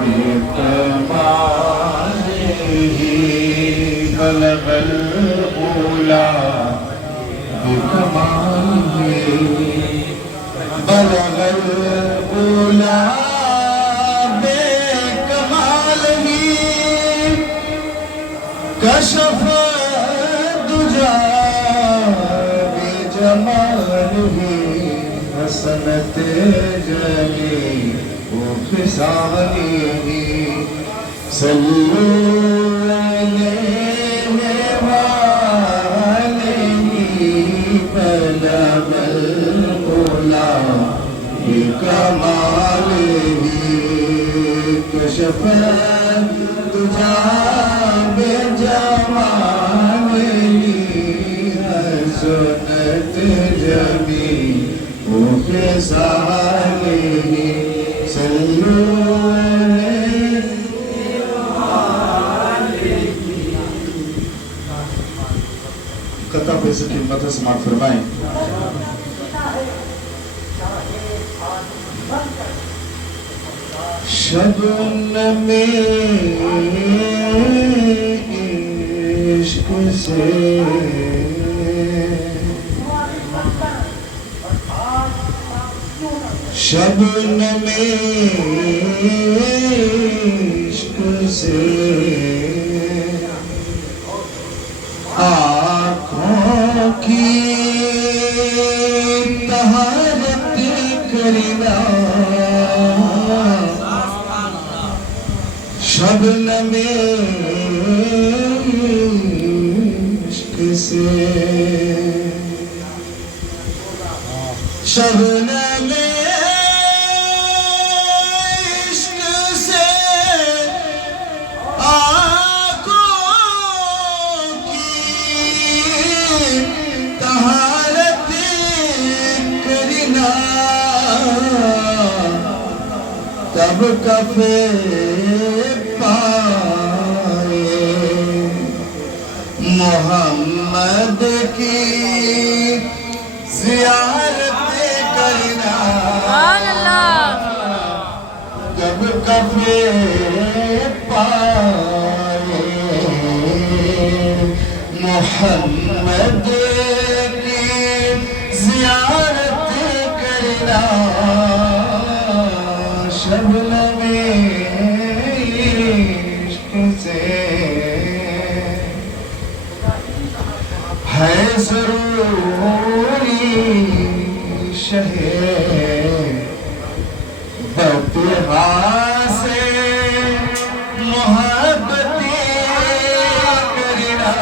بکمالہ بلغ العلا بکمالہ بلغ العلا بکمالہ کشف الدجى بجمالہ حسنت جمیع خصالہ صلوا علیہ وآلہ بلغ العلا بکمالہ کشف الدجى بجمالہ حسنت جمیع خصالہ صلوا علیہ قطع پیسے کی خدمت سماعت فرمائیں. شبنم عشق سے شبنم عشق سے آنکھوں کی طہارت کرنا شبنم عشق سے شبنم عشق سے آنکھوں کی طہارت کرنا تب کفے محمد کی زیارت کرنا کب کفے پائے محمد کی زیارت کرنا شبنم عشق سے ہے ضروری شہ بطحا سے محبت کرنا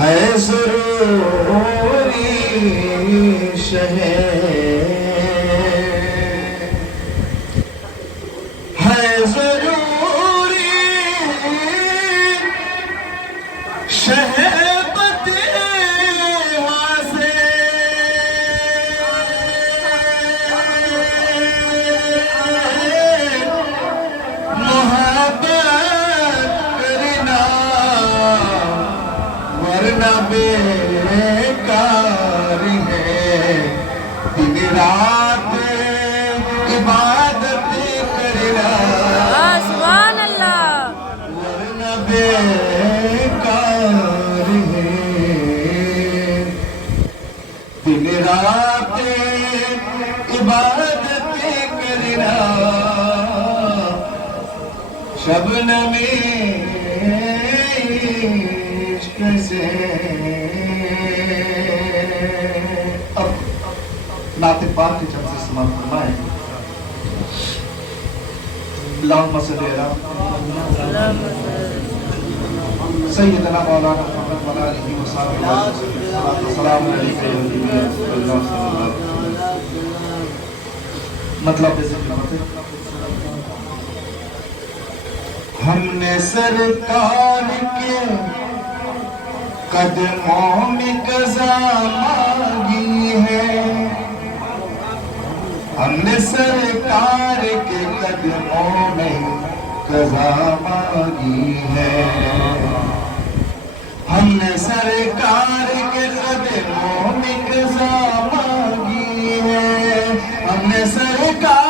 ہے ضروری شہ ہے ضروری شہبت سے محبت کرنا ورنہ بیکار ہے دن رات عبادت کرنا سبحان اللہ ورنہ بیکار ہے دن رات عبادت کرنا شبنم عشق سے. اب نعت پاک کی چند سے سماعت فرمائیں. اللہم صلی اللہ سیدنا مولانا محمد وعلی آلہ وصحبہ السلام علیکم مطلب ایسے خدمت ہے. ہم نے سرکار کے قدموں میں قضا مانگی ہے ہم نے سرکار کے قدموں میں قضا مانگی ہے ہم نے سرکار کے قدموں میں قضا مانگی ہے ہم نے سرکار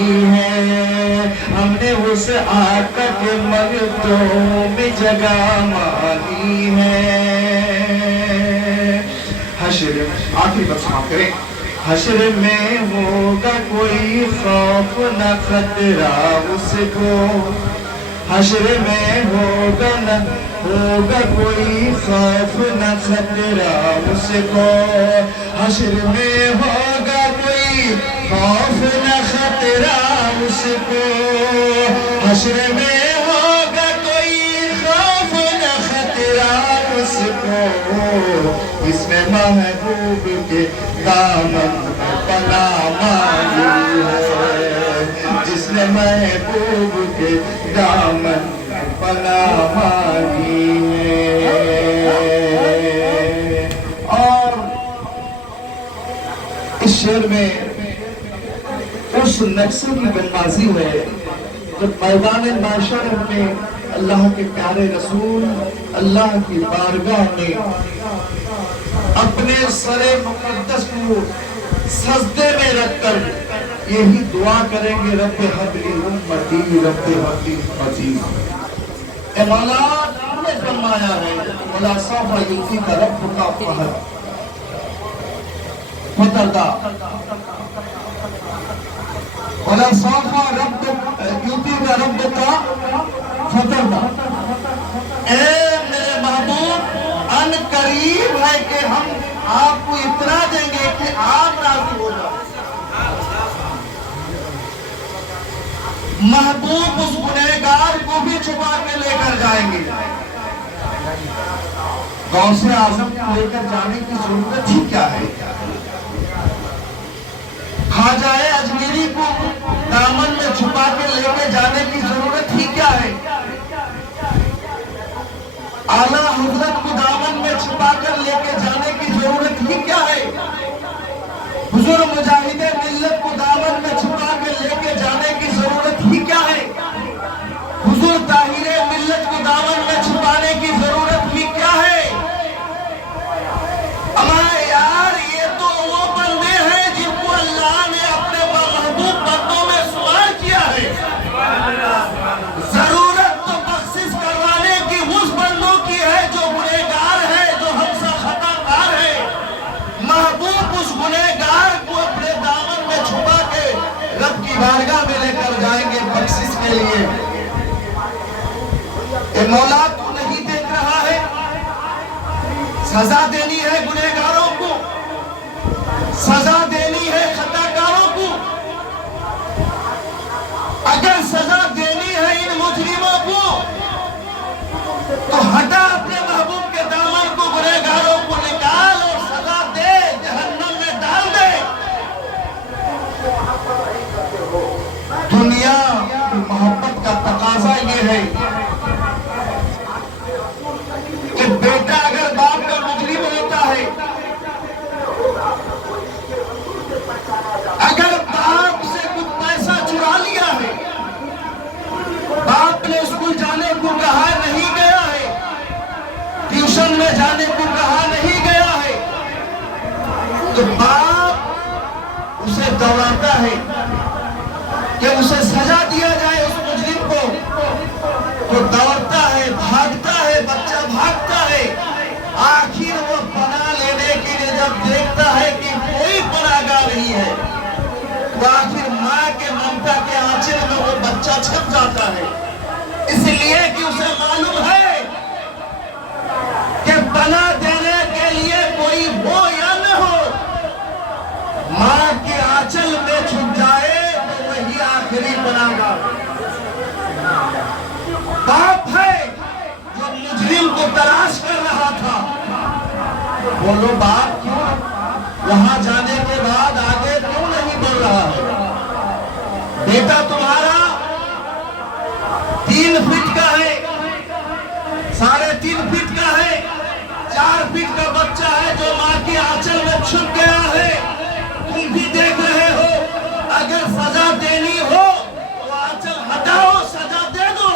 مانگی ہے، ہم نے اس آقا کے منگتوں میں جگہ مانگی ہے۔ حشر، آخری بات سماعت کریں۔ حشر میں ہوگا کوئی خوف نہ خطرہ اس کو، حشر میں ہوگا کوئی خوف نہ خطرہ اس کو، حشر میں ہوگا کوئی خوف نہ خطرہ اس کو، حشر میں ہوگا کوئی خوف نہ خطرہ اس کو، اس نے محبوب کے دامن میں پناہ مانگی ہے، جس نے محبوب کے دامن میں پناہ مانگی ہے۔ اور اس شعر میں اس نقصے کی غمازی ہے جب میدان معاشر میں اللہ کے پیارے رسول اللہ کی بارگاہ میں اپنے سر مقدس کو سجدے میں رکھ کر یہی دعا کریں گے، رب حب لی امتی، رب حب لی امتی۔ اے مولا، تو نے فرمایا ہے وَلَا سَوْفَ يُعْطِيكَ رَبُّكَ فترضى، وَلَا سَوْفَ يُعْطِيكَ رَبُّكَ فترضى۔ اے میرے محبوب، ان قریب ہے کہ ہم آپ کو اتنا دیں گے کہ آپ راضی ہو جائیں۔ محبوب اس گنہگار کو بھی چھپا کے لے کر جائیں گے۔ غوث اعظم کو لے کر جانے کی ضرورت ہی کیا ہے؟ خواجہ اجمیری کو دامن میں چھپا کے لے کے جانے کی ضرورت ہی کیا ہے؟ اعلیٰ حضرت کو دامن میں چھپا کر لے کے جانے کی ضرورت ہی کیا ہے؟ حضور مجاہد ملت کو دامن میں چھپا کے لے کے جانے کی ضرورت ہی کیا ہے؟ حضور طاہر ملت کو دامن میں چھپانے کی ضرورت ہی کیا ہے؟ ہمارے یار، یہ تو وہ بندے ہیں جن کو اللہ نے اپنے محبوب بندوں میں سوال کیا ہے۔ ضرورت تو بخشش کروانے کی اس بندوں کی ہے جو گنہگار ہے، جو ہم سے خطا کار ہے۔ محبوب اس گنہگار کو اپنے دامن میں چھپا کے رب کی بارگاہ میں لے کر جائیں گے بخشش کے لیے۔ اے مولا، تو نہیں دیکھ رہا ہے؟ سزا دینی ہے گنہگاروں کو، سزا دینی ہے خطا کاروں کو۔ اگر سزا دینی ہے ان مجرموں کو تو ہٹا اپنے محبوب کے دامن کو، گنہگاروں کو نکال اور سزا دے، جہنم میں ڈال دے۔ دنیا کی محبت کا تقاضا یہ ہے کہ بیٹا اگر باپ کا مجرم ہوتا ہے، اگر باپ سے کچھ پیسہ چرا لیا ہے، باپ نے اسکول جانے کو کہا نہیں گیا ہے، ٹیوشن میں جانے کو کہا نہیں گیا ہے، تو باپ اسے دوڑاتا ہے کہ اسے سزا دیا جائے اس مجرم کو، تو دوڑتا ہے، بھاگتا ہے، بچہ بھاگتا ہے۔ آخر وہ پناہ لینے کے لیے جب دیکھتا ہے کہ کوئی پناہ گاہ نہیں ہے، تو آخر ماں کے ممتا کے آنچل میں وہ بچہ چھپ جاتا ہے، اس لیے کہ اسے معلوم ہے کہ پناہ دینے کے لیے کوئی ہو یا نہ ہو، ماں کے آنچل میں چھپ جائے تو وہی آخری پناہ گاہ۔ باپ ہے جو مجرم کو تلاش کر رہا تھا، بولو باپ کیوں وہاں جانے کے بعد آگے کیوں نہیں بڑھ رہا ہے؟ بیٹا تمہارا 3 فٹ کا ہے، 3.5 فٹ کا ہے، 4 فٹ کا بچہ ہے جو ماں کی آنچل میں چھپ گیا ہے، تم بھی دیکھ رہے ہو۔ اگر سزا دینی ہو تو آنچل ہٹاؤ، سزا دے دو،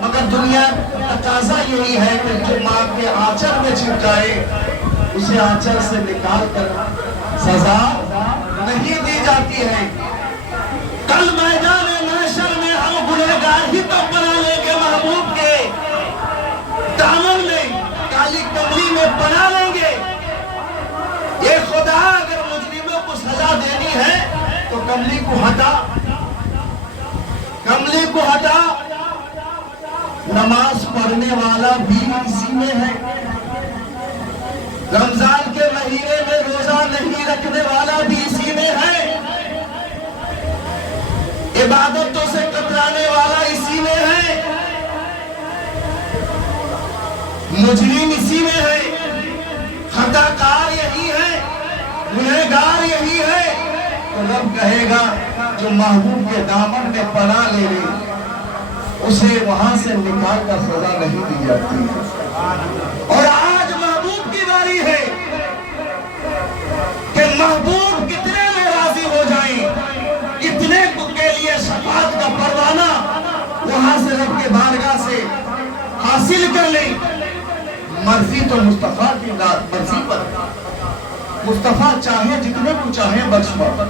مگر دنیا کا تقاضا یہی ہے کہ جو ماں کے آنچل میں چھپ جائے اسے آنچل سے نکال کر سزا نہیں دی جاتی ہے۔ کل میدان محشر میں ہم گنہگار ہی تو بنا لیں گے محبوب کے دامن میں، کالی کملی میں بنا لیں گے۔ یہ خدا اگر مجرموں کو سزا دینی ہے تو کملی کو ہٹا، کملی کو ہٹا۔ نماز پڑھنے والا بھی اسی میں ہے، رمضان کے مہینے میں روزہ نہیں رکھنے والا بھی اسی میں ہے، عبادتوں سے کترانے والا اسی میں ہے، مجرم اسی میں ہے، خطا کار یہی ہے، گنہگار یہی ہے۔ تو رب کہے گا جو محبوب کے دامن میں پناہ لے لے اسے وہاں سے نکال کر سزا نہیں دی جاتی۔ اور آج محبوب کی باری ہے کہ محبوب کتنے میں راضی ہو جائیں، کتنے کے لیے شفاعت کا پروانہ وہاں سے رب کے بارگاہ سے حاصل کر لیں۔ مرضی تو مصطفیٰ کی مرضی پر، مصطفیٰ چاہے جتنے کو چاہے بخش پا۔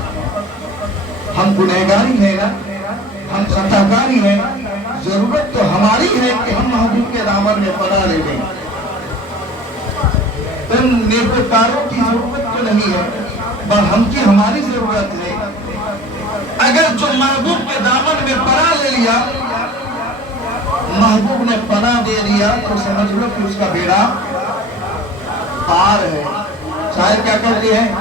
ہم گنہگاری ہیں نا، ہم خطاکاری ہیں، ضرورت تو ہماری ہے کہ ہم محبوب کے دامن میں پناہ لے لیں۔ تم نیکوکاروں کی ضرورت تو نہیں ہے، پر ہم کی ہماری ضرورت ہے۔ اگر جو محبوب کے دامن میں پناہ لے لیا، محبوب نے پناہ دے دیا، تو سمجھ لو کہ اس کا بیڑا پار ہے۔ شاید کیا کہتے ہیں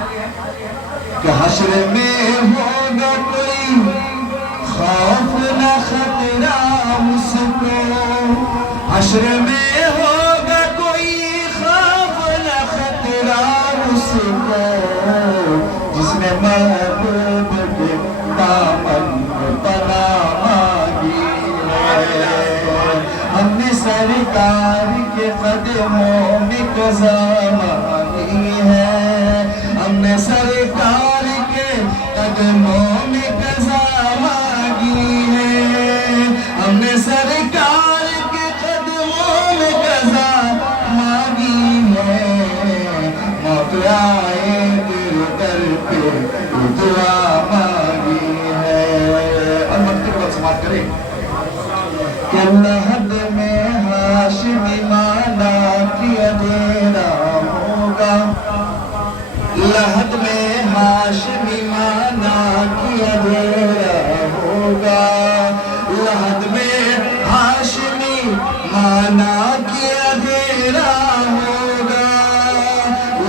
کہ حشر میں ہوگا کوئی خوف نہ خطرہ اس کو، حشر میں ہوگا کوئی خوف نہ خطرہ اس کو، جس نے محبوب کے دامن میں پناہ مانگی ہے۔ ہم نے سرکار کے قدموں میں قضا مانگی ہے، ہم نے سرکار کے قدموں میں قضا مانگی ہے، ہم نے سرکار کے قدموں میں قضا مانگی ہے، موت آئے تیرے در پہ دعا مانگی ہے۔ اور مکتب کو سماعت کریں کہ لحد میں ہاشمی مانا کیا دینا ہوگا، لحد میں ہاشمی مانا کیا دینا ہوگا، لحد میں ہاشمی مانا کیا دینا ہوگا،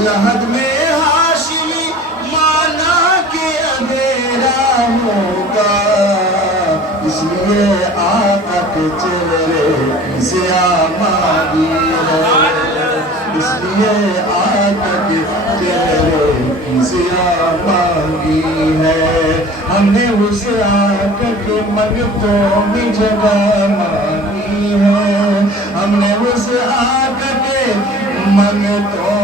لحد میں ہاشمی مانا کیا دینا ہوگا، اس لیے آقا کے چہرے کی سیاہ مانگی ہے، اس لیے آقا کے چہرے کی سیاہ مانگی ہے۔ ہم نے اس آقا کے منگتوں میں جگہ مانگی ہے، ہم نے اس آقا کے منگتوں